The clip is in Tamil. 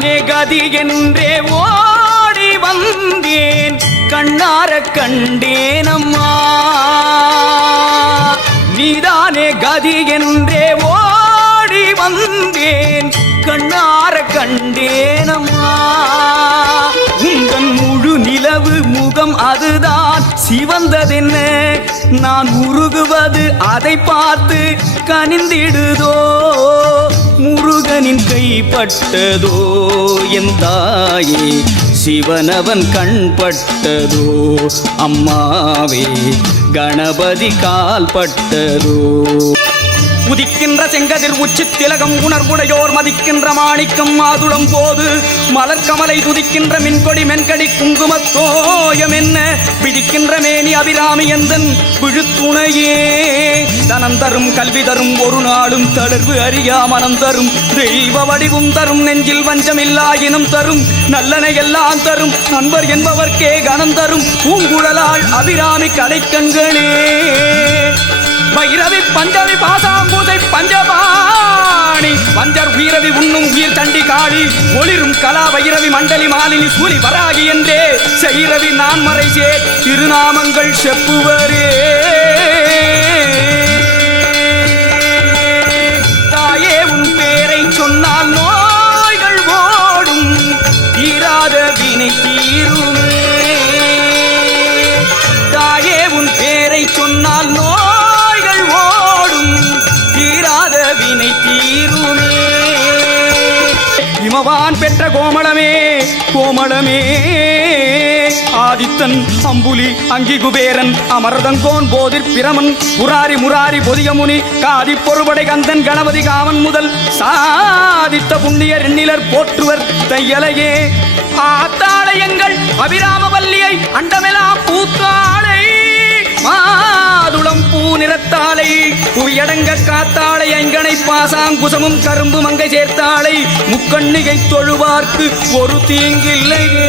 நீதானே கதி என்றே ஓடி வந்தேன் கண்ணார கண்டேனம்மா நீதானே கதி என்றே ஓடி வந்தேன் கண்ணார கண்டேனம்மா உந்தன் முழு நிலவு முகம் அதுதான் சிவந்ததென்ன நான் உருகுவது அதை பார்த்து கனிந்திடுதோ முருகனின் கைப்பட்டதோ என் தாயே சிவனவன் கண்பட்டதோ அம்மாவே கணபதி கால்பட்டதோ உதிக்கின்ற செங்கதிர் உச்சி திலகம் உணர்வுடையோர் மதிக்கின்ற மாணிக்கம் மாதுளம் போது மலர்கமலை துதிக்கின்ற மின்கொடி மென்கடி குங்குமத்தோயம் என்ன பிடிக்கின்ற மேனி அபிராமி எந்தன் விழுத்துணையே தனம் தரும் கல்வி தரும் ஒரு நாளும் தளர்வு அறியா மனம் தரும் தெய்வ வடிவும் தரும் நெஞ்சில் வஞ்சமில்லா இனம் தரும் நல்லனை எல்லாம் தரும் நண்பர் என்பவர்க்கே கனம் தரும் பூங்குழலாள் அபிராமி கடைக்கண்களே பைரவி பஞ்சவி பாசாம்பூதை பஞ்சபாணி பஞ்சர் உயிரவி உண்ணும் உயிர் தண்டி காளி ஒளிரும் கலா வைரவி மண்டலி மாலினி சூலி வராகி என்றே செய்ரவி நான் மறை சேர் திருநாமங்கள் செப்புவரே தாயே உன் பேரை சொன்னால் நோய்கள் ஓடும் தீராத வினை தீருமே தாயே உன் பேரை சொன்னால் வினை தீருமே இமவான் பெற்ற கோமளமே கோமளமே ஆதித்தன் அம்புலி அங்கி குபேரன் அமர்தங்கோன் போதிற் பிரமன் புராரி முராரி பொதியமுனி காதி பொறுபடை கந்தன் கணபதி காமன் முதல் சாதித்த புண்ணியர் எண்ணிலர் போற்றுவர் தையலையே ஆத்தாளையங்கள் அபிராமவல்லியை அண்டமெலாம் பூத்தாளை மாதுளம் பூ நிறத்தாளை புவியடங்க காத்தாளை ஐங்கனை பாசாங்குசமும் கரும்பு மங்கை சேர்த்தாளை முக்கண்ணிகை தொழுவார்க்கு ஒரு தீங்கில்லையே